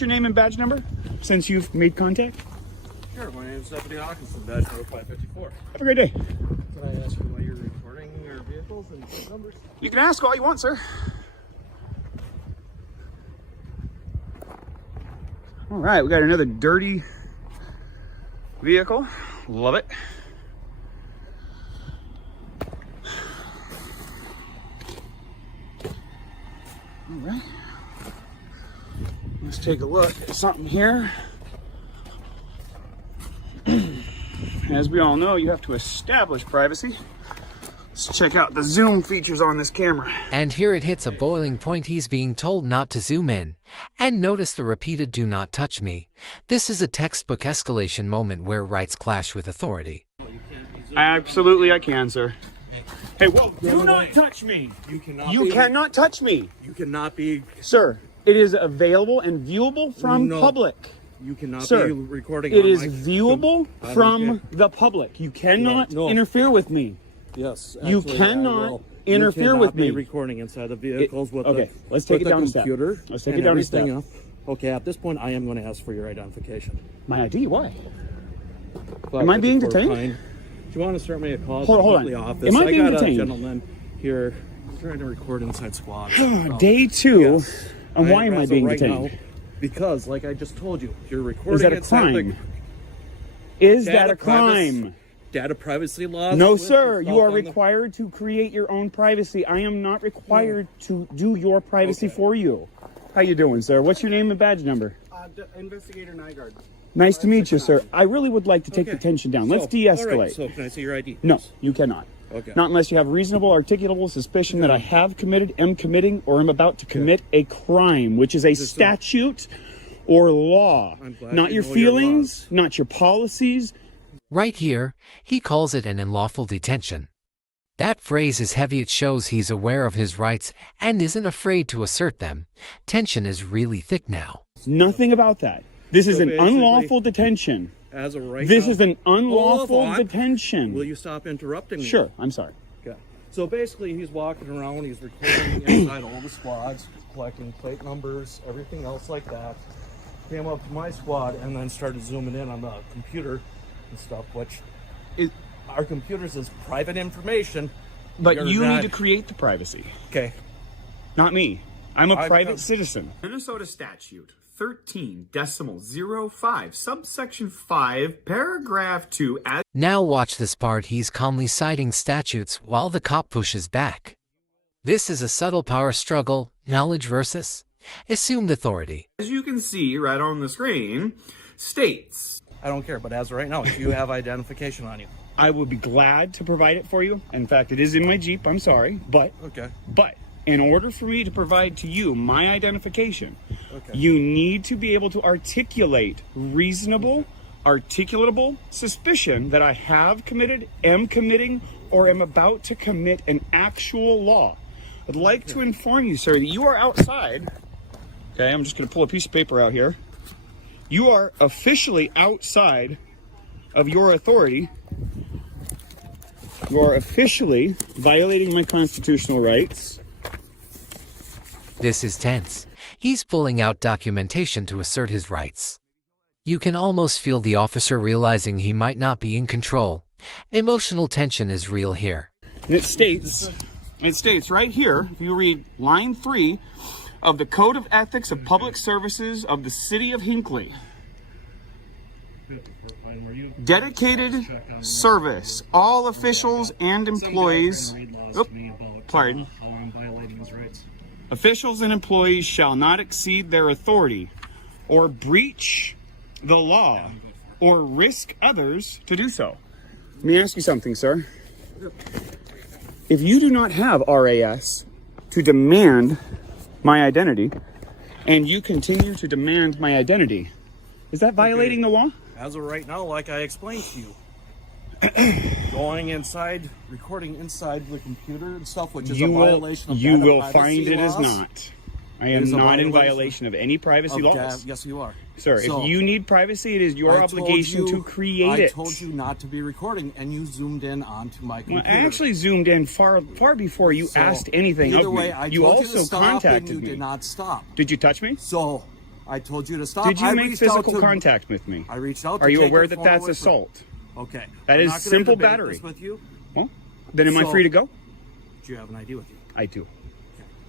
Your name and badge number since you've made contact? Sure, my name is Deputy Hawkinson, badge number 554. Have a great day. Can I ask you why you're recording your vehicles and plate numbers? You can ask all you want, sir. All right, we got another dirty vehicle. Love it. All right. Let's take a look at something here. As we all know, you have to establish privacy. Let's check out the zoom features on this camera. And here it hits a boiling point. He's being told not to zoom in. And notice the repeated "do not touch me." This is a textbook escalation moment where rights clash with authority. Absolutely, I can, sir. Hey, whoa, do not touch me. You cannot touch me. You cannot be... Sir, it is available and viewable from public. You cannot Sir, be recording. It is viewable from the public. You cannot interfere with me. Yes. You cannot interfere with me. You cannot be recording inside the vehicles with okay, the let's take it down computer. A step. Let's take it down a step. Okay, at this point, I am going to ask for your identification. My ID? Why? But am I being detained? Do you want to start me a call? Hold on. Office? Am I being got detained? A gentleman here trying to record inside squad. Day 2. Yes. And why am I being detained? Now, because, like I just told you, you're recording. Is that a crime? Is that a crime? Data privacy laws? No, sir. You are required to create your own privacy. I am not required to do your privacy for you. How you doing, sir? What's your name and badge number? Investigator Nygaard. Nice to meet you, sir. I really would like to take the tension down. Let's de-escalate. Right. So can I see your ID? No, you cannot. Okay. Not unless you have reasonable, articulable suspicion that I have committed, am committing, or am about to commit a crime, which is a statute or law. Not your feelings, not your policies. Right here, he calls it an unlawful detention. That phrase is heavy. It shows he's aware of his rights and isn't afraid to assert them. Tension is really thick now. Nothing about that. This is an unlawful detention. As of right this now, is an unlawful detention. Will you stop interrupting me? Sure, I'm sorry. Okay. So basically, he's walking around, he's recording inside all the squads, collecting plate numbers, everything else like that. Came up to my squad and then started zooming in on the computer and stuff, which is, our computers is private information. But you need to create the privacy. Okay. Not me. I'm a private citizen. Minnesota statute 13.05, subsection 5, paragraph 2. Now watch this part. He's calmly citing statutes while the cop pushes back. This is a subtle power struggle, knowledge versus assumed authority. As you can see right on the screen, states. I don't care, but as of right now, do you have identification on you? I would be glad to provide it for you. In fact, it is in my Jeep. I'm sorry, but in order for me to provide to you my identification, you need to be able to articulate reasonable, articulatable suspicion that I have committed, am committing, or am about to commit an actual law. I'd like to inform you, sir, that you are outside. Okay, I'm just going to pull a piece of paper out here. You are officially outside of your authority. You are officially violating my constitutional rights. This is tense. He's pulling out documentation to assert his rights. You can almost feel the officer realizing he might not be in control. Emotional tension is real here. And it states right here, if you read line 3 of the Code of Ethics of Public Services of the City of Hinckley. Dedicated service. All officials and employees. Pardon. Officials and employees shall not exceed their authority or breach the law or risk others to do so. Let me ask you something, sir. If you do not have RAS to demand my identity and you continue to demand my identity, is that violating the law? As of right now, like I explained to you, going inside, recording inside the computer and stuff, which is a violation of you will privacy find it laws. is not. I am not in violation of any privacy laws. Yes, you are. Sir, if you need privacy, it is your obligation to create it. I told you not to be recording, and you zoomed in onto my computer. Well, I actually zoomed in far before you asked anything of me. Either way, I you told also you to stop contacted and you me. did not stop. Did you touch me? So, I told you to stop. Did you I make reached out physical to- contact with me? I reached out to Are you take aware your that phone that's away from- assault? Okay. That I'm is not gonna simple debate battery. this with you. Well, then am I So- free to go? Do you have an ID with you? I do.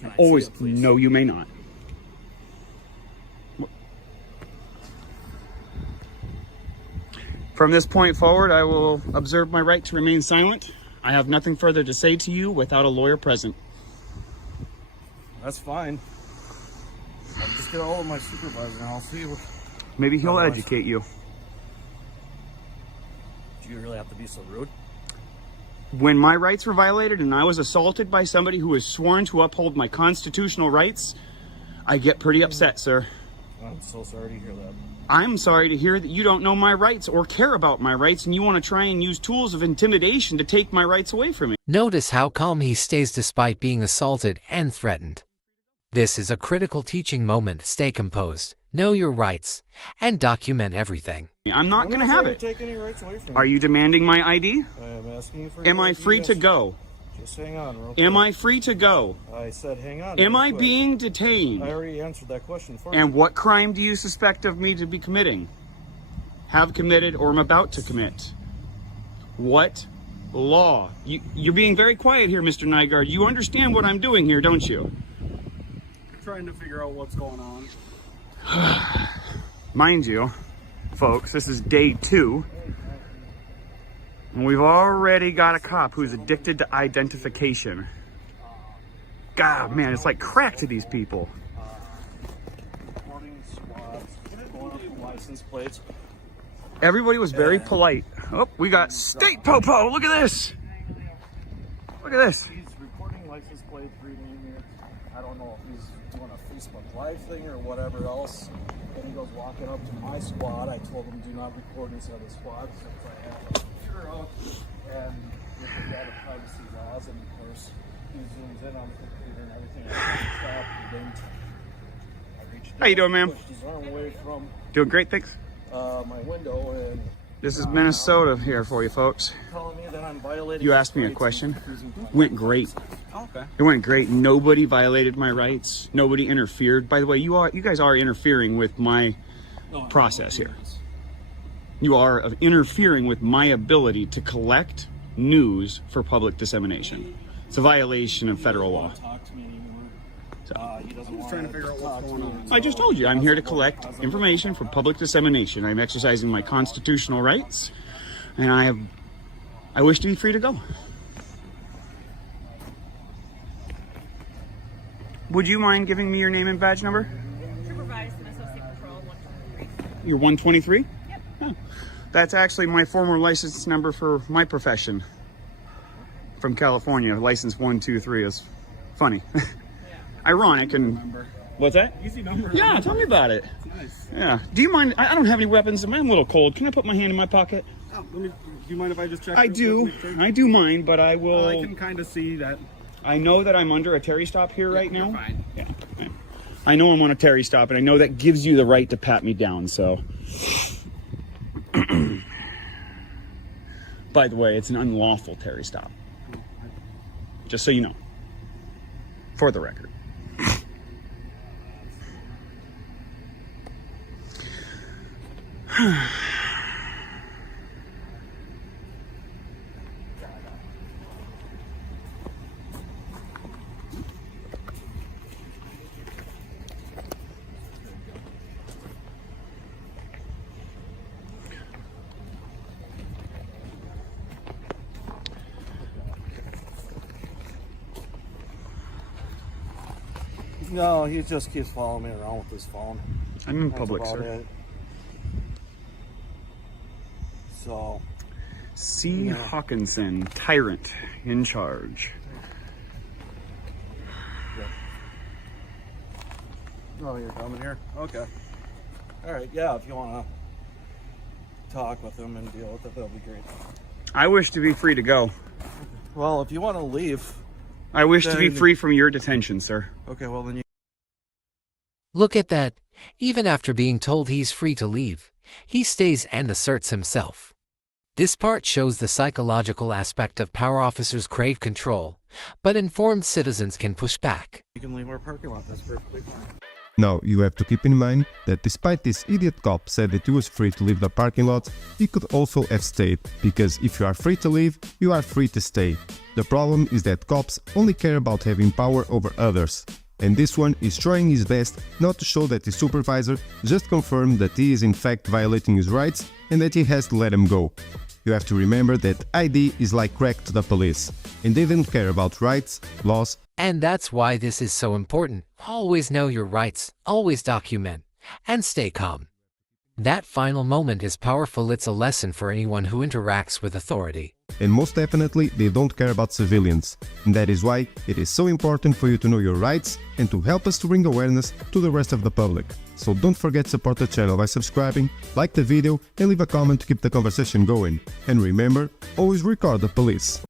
Can I see Always. it, please? No, you may not. From this point forward, I will observe my right to remain silent. I have nothing further to say to you without a lawyer present. That's fine. I'll just get a hold of my supervisor and I'll see what... Maybe he'll Otherwise- educate you. Do you really have to be so rude? When my rights were violated and I was assaulted by somebody who was sworn to uphold my constitutional rights, I get pretty upset, sir. I'm so sorry to hear that. I'm sorry to hear that you don't know my rights or care about my rights and you want to try and use tools of intimidation to take my rights away from me. Notice how calm he stays despite being assaulted and threatened. This is a critical teaching moment. Stay composed, know your rights, and document everything. I'm not going to have it. Take any rights away from Are you demanding my ID? I am asking you for... Am your I ID, free to yes. go? Just hang on real quick. Am I free to go? I said hang on. Am real I quick. being I detained? already answered that question for And you. what crime do you suspect of me to be committing? Have committed or am about to commit? What law? You're being very quiet here, Mr. Nygaard. You understand what I'm doing here, don't you? Trying to figure out what's going on. Mind you, folks, this is day 2. And we've already got a cop who's addicted to identification. God, man, it's like crack to these people. Recording squads, going up the license plates. Everybody was very polite. Oh, we got State Popo. Look at this. Look at this. He's recording license plates, reading it. I don't know if he's doing a Facebook Live thing or whatever else. And he goes walking up to my squad. I told him do not record inside the squad since I have a computer out. And with the data privacy laws, and of course, he zooms in on the computer and everything. I tried to stop. He didn't. I reached How you doing, down, ma'am? pushed his arm away from Doing great, thanks. my window and This is Minnesota here for you, folks. telling me that I'm violating. You his asked me a rights question. and refusing to- Went great. Oh, okay. It went great. Nobody violated my rights. Nobody interfered. By the way, you guys are interfering with my No, process here. You are interfering with my ability to collect news for public dissemination. It's a violation of federal law. Talk to me anymore. He doesn't want Trying to figure out what's going on. I just told you, I'm here to collect information for public dissemination. I'm exercising my constitutional rights, and I wish to be free to go. Would you mind giving me your name and badge number? Supervised and Associate Patrol 123. You're 123? Yep. Oh. That's actually my former license number for my profession. From California, license 123 is funny. Ironic and... What's that? Easy number. Yeah, tell me about it. Nice. Yeah. Do you mind? I don't have any weapons. I'm a little cold. Can I put my hand in my pocket? Oh, do you mind if I just check? I real do. quick, make sure? I do mind, but I will. I can kind of see that. I know that I'm under a Terry stop here right You're now. fine. Yeah. I know I'm on a Terry stop, and I know that gives you the right to pat me down. So. By the way, it's an unlawful Terry stop. Just so you know. For the record. No, he just keeps following me around with his phone. I'm in That's public, about sir. it. So, C. Yeah. Hawkinson, tyrant, in charge. oh, you're coming here? Okay. All right, yeah, if you want to talk with him and deal with it, that'll be great. I wish to be free to go. Well, if you want to leave, I wish to be Then- free from your detention, sir. okay, well, then you. Look at that. Even after being told he's free to leave, he stays and asserts himself. This part shows the psychological aspect of power officers crave control, but informed citizens can push back. You can leave our parking lot. That's perfectly fine. Now, you have to keep in mind that despite this idiot cop said that he was free to leave the parking lot, he could also have stayed, because if you are free to leave, you are free to stay. The problem is that cops only care about having power over others. And this one is trying his best not to show that his supervisor just confirmed that he is in fact violating his rights and that he has to let him go. You have to remember that ID is like crack to the police, and they don't care about rights, laws. And that's why this is so important. Always know your rights, always document, and stay calm. That final moment is powerful. It's a lesson for anyone who interacts with authority. And most definitely, they don't care about civilians. And that is why it is so important for you to know your rights and to help us to bring awareness to the rest of the public. So don't forget to support the channel by subscribing, like the video and leave a comment to keep the conversation going. And remember, always record the police.